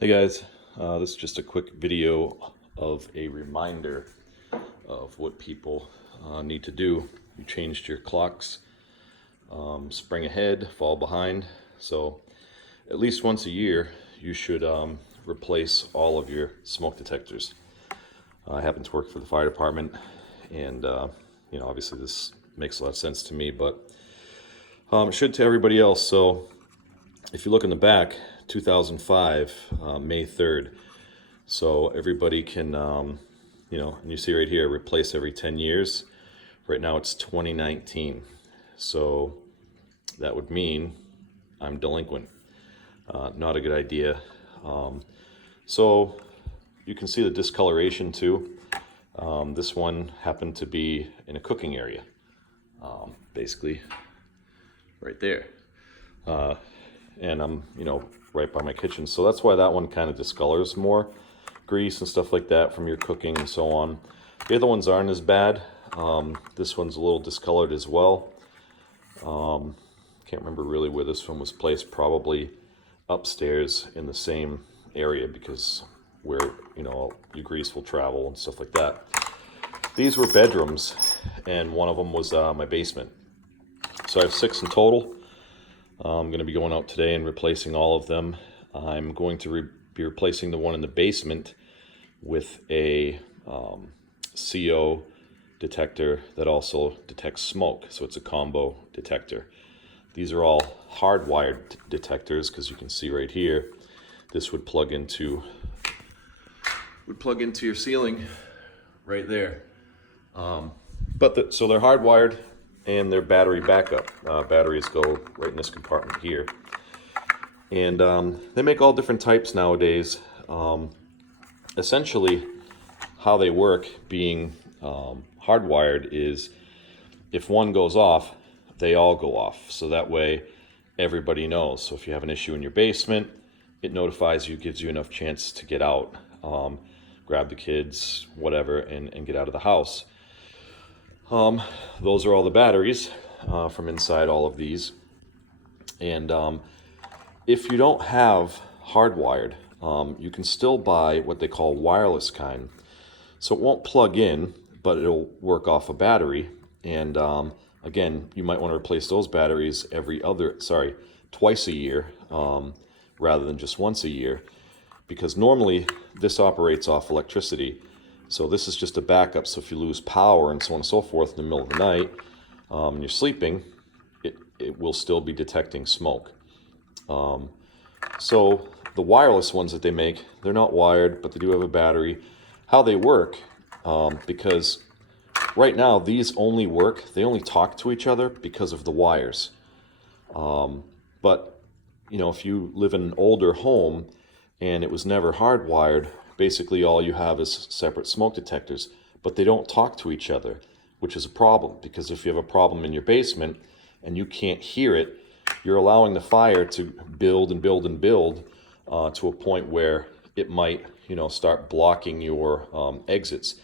Hey guys, this is just a quick video of a reminder of what people need to do. You changed your clocks, spring ahead, fall behind. So at least once a year, you should replace all of your smoke detectors. I happen to work for the fire department, and obviously this makes a lot of sense to me, but it should to everybody else. So if you look in the back, 2005, May 3rd. So everybody can, and you see right here, replace every 10 years. Right now it's 2019. So that would mean I'm delinquent. Not a good idea. So you can see the discoloration too. This one happened to be in a cooking area, basically right there. And I'm, right by my kitchen. So that's why that one kind of discolors more. Grease and stuff like that from your cooking and so on. The other ones aren't as bad. This one's a little discolored as well. Can't remember really where this one was placed. Probably upstairs in the same area because where, your grease will travel and stuff like that. These were bedrooms, and one of them was my basement. So I have 6 in total. I'm going to be going out today and replacing all of them. I'm going to be replacing the one in the basement with a CO detector that also detects smoke. So it's a combo detector. These are all hardwired detectors because you can see right here, this would plug into your ceiling right there. So they're hardwired and they're battery backup. Batteries go right in this compartment here. And they make all different types nowadays. Essentially, how they work being hardwired is if one goes off, they all go off. So that way everybody knows. So if you have an issue in your basement, it notifies you, gives you enough chance to get out, grab the kids, whatever, and get out of the house. Those are all the batteries from inside all of these. And if you don't have hardwired, you can still buy what they call wireless kind. So it won't plug in, but it'll work off a battery. And again, you might want to replace those batteries twice a year rather than just once a year. Because normally this operates off electricity. So this is just a backup. So if you lose power and so on and so forth in the middle of the night, and you're sleeping, it will still be detecting smoke. So the wireless ones that they make, they're not wired, but they do have a battery. How they work, because right now these only work, they only talk to each other because of the wires. But if you live in an older home and it was never hardwired, basically all you have is separate smoke detectors, but they don't talk to each other, which is a problem, because if you have a problem in your basement and you can't hear it, you're allowing the fire to build and build and build to a point where it might, start blocking your exits.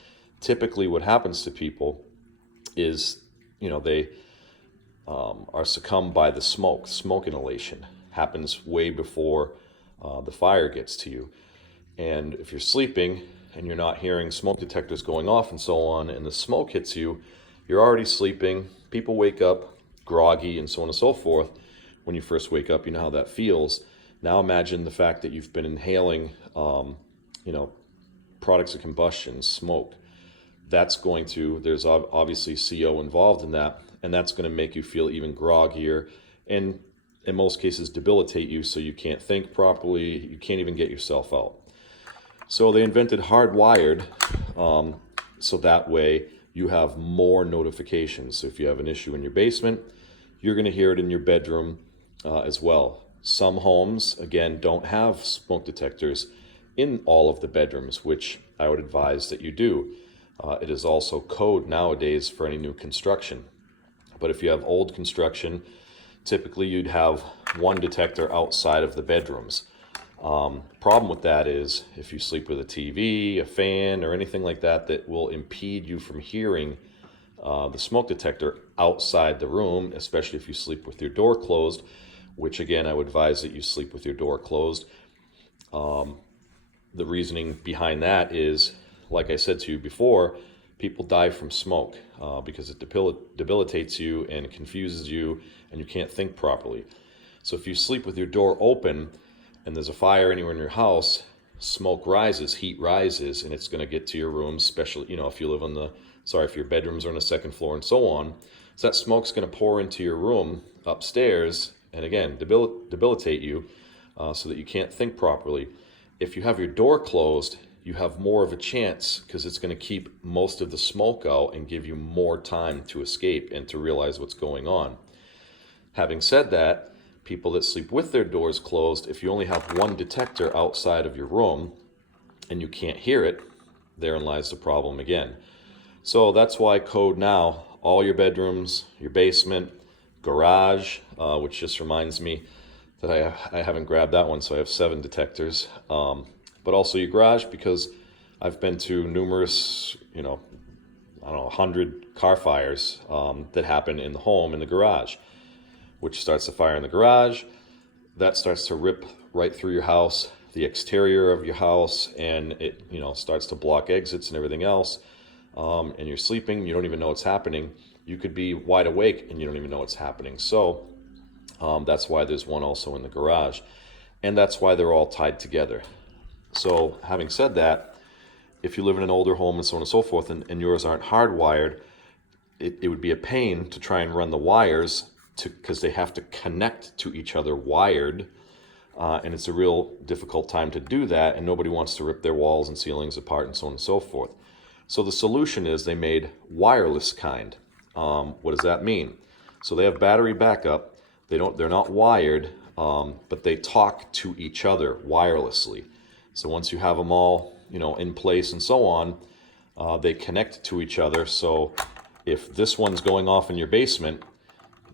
Typically what happens to people is, they are succumbed by the smoke inhalation. Happens way before the fire gets to you. And if you're sleeping and you're not hearing smoke detectors going off and so on, and the smoke hits you, you're already sleeping. People wake up groggy and so on and so forth. When you first wake up, you know how that feels. Now imagine the fact that you've been inhaling, products of combustion, smoke. There's obviously CO involved in that, and that's going to make you feel even groggier and in most cases debilitate you so you can't think properly, you can't even get yourself out. So they invented hardwired, so that way you have more notifications. So if you have an issue in your basement, you're going to hear it in your bedroom as well. Some homes, again, don't have smoke detectors in all of the bedrooms, which I would advise that you do. It is also code nowadays for any new construction. But if you have old construction, typically you'd have one detector outside of the bedrooms. Problem with that is if you sleep with a TV, a fan, or anything like that that will impede you from hearing the smoke detector outside the room, especially if you sleep with your door closed, which again, I would advise that you sleep with your door closed. The reasoning behind that is, like I said to you before, people die from smoke because it debilitates you and confuses you and you can't think properly. So if you sleep with your door open and there's a fire anywhere in your house, smoke rises, heat rises, and it's going to get to your rooms, especially, if you live on if your bedrooms are on the second floor and so on. So that smoke's going to pour into your room upstairs and again, debilitate you so that you can't think properly. If you have your door closed, you have more of a chance because it's going to keep most of the smoke out and give you more time to escape and to realize what's going on. Having said that, people that sleep with their doors closed, if you only have one detector outside of your room and you can't hear it, therein lies the problem again. So that's why code now all your bedrooms, your basement, garage, which just reminds me that I haven't grabbed that one, so I have 7 detectors. But also your garage, because I've been to numerous, 100 car fires that happen in the home, in the garage, which starts a fire in the garage. That starts to rip right through your house, the exterior of your house, and it, starts to block exits and everything else. And you're sleeping, you don't even know what's happening. You could be wide awake and you don't even know what's happening. So that's why there's one also in the garage. And that's why they're all tied together. So having said that, if you live in an older home and so on and so forth, and yours aren't hardwired, it would be a pain to try and run the wires because they have to connect to each other wired. And it's a real difficult time to do that. And nobody wants to rip their walls and ceilings apart and so on and so forth. So the solution is they made wireless kind. What does that mean? So they have battery backup. They're not wired, but they talk to each other wirelessly. So once you have them all, in place and so on, they connect to each other. So if this one's going off in your basement,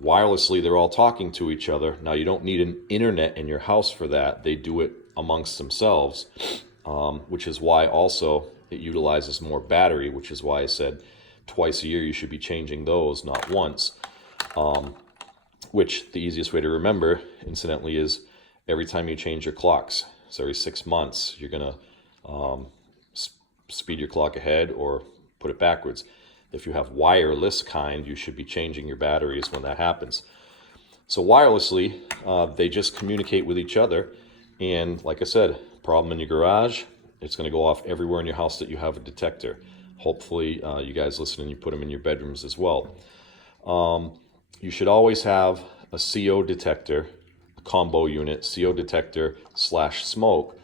wirelessly they're all talking to each other. Now you don't need an internet in your house for that. They do it amongst themselves, which is why also it utilizes more battery, which is why I said twice a year you should be changing those, not once. Which the easiest way to remember, incidentally, is every time you change your clocks. So every 6 months, you're going to speed your clock ahead or put it backwards. If you have wireless kind, you should be changing your batteries when that happens. So wirelessly, they just communicate with each other. And like I said, problem in your garage, it's going to go off everywhere in your house that you have a detector. Hopefully, you guys listening, you put them in your bedrooms as well. You should always have a CO detector, a combo unit, CO detector / smoke,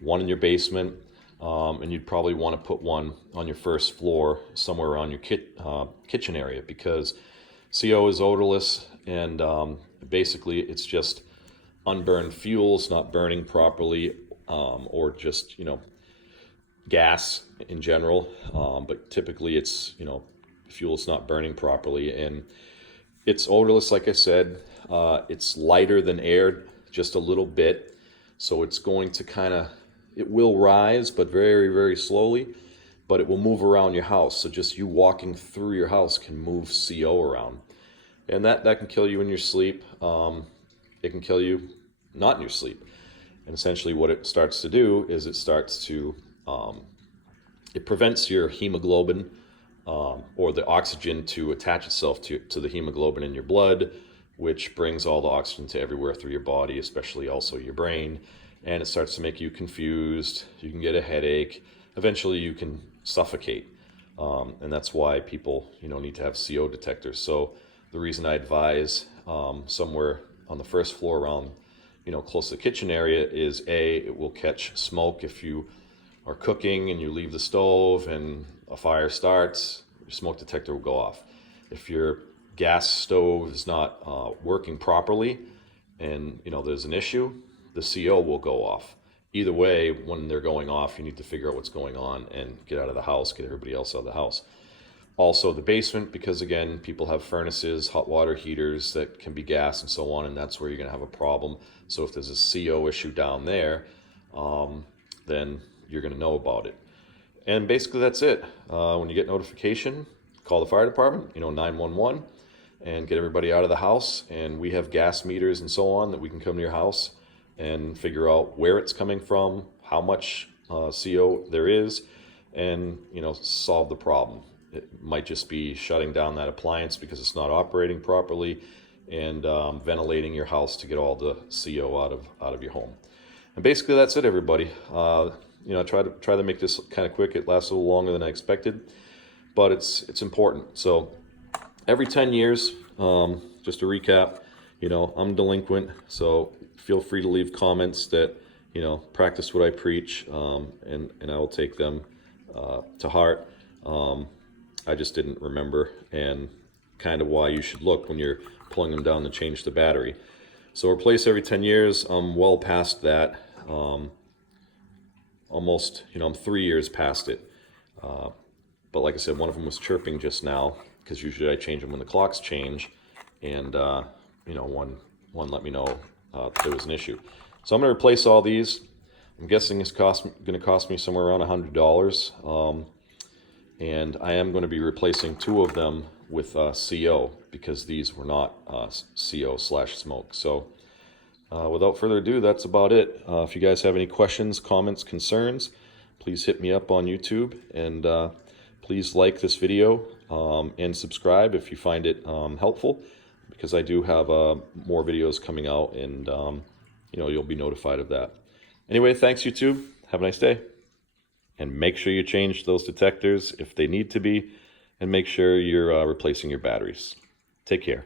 one in your basement, and you'd probably want to put one on your first floor somewhere around your kitchen area, because CO is odorless, and basically it's just unburned fuels not burning properly, or just, gas in general, but typically it's, fuel is not burning properly, and it's odorless, like I said. It's lighter than air, just a little bit, so it's going to it will rise, but very, very slowly, but it will move around your house. So just you walking through your house can move CO around, and that can kill you in your sleep. It can kill you not in your sleep. And essentially what it starts to do is it starts to it prevents your hemoglobin or the oxygen to attach itself to the hemoglobin in your blood, which brings all the oxygen to everywhere through your body, especially also your brain. And it starts to make you confused. You can get a headache. Eventually you can suffocate. And that's why people, need to have CO detectors. So the reason I advise somewhere on the first floor around, close to the kitchen area is it will catch smoke if you are cooking and you leave the stove and a fire starts, your smoke detector will go off. If your gas stove is not working properly and there's an issue, the CO will go off. Either way, when they're going off, you need to figure out what's going on and get out of the house, get everybody else out of the house. Also the basement, because again, people have furnaces, hot water heaters that can be gas and so on, and that's where you're going to have a problem. So if there's a CO issue down there, then you're going to know about it. And basically that's it. When you get notification, call the fire department, 911, and get everybody out of the house. And we have gas meters and so on that we can come to your house and figure out where it's coming from, how much CO there is, and solve the problem. It might just be shutting down that appliance because it's not operating properly, and ventilating your house to get all the CO out of your home. And basically that's it, everybody. I try to make this kind of quick. It lasts a little longer than I expected, but it's important. So every 10 years, just to recap, I'm delinquent, so feel free to leave comments that practice what I preach, and I will take them to heart. I just didn't remember, and kind of why you should look when you're pulling them down to change the battery. So replace every 10 years. I'm well past that. Almost, I'm 3 years past it. But like I said, one of them was chirping just now, because usually I change them when the clocks change, and one let me know there was an issue. So I'm going to replace all these. I'm guessing it's going to cost me somewhere around $100. And I am going to be replacing 2 of them with CO, because these were not CO/smoke. So without further ado, that's about it. If you guys have any questions, comments, concerns, please hit me up on YouTube, and please like this video and subscribe if you find it helpful, because I do have more videos coming out, and you'll be notified of that. Anyway, thanks YouTube. Have a nice day. And make sure you change those detectors if they need to be, and make sure you're replacing your batteries. Take care.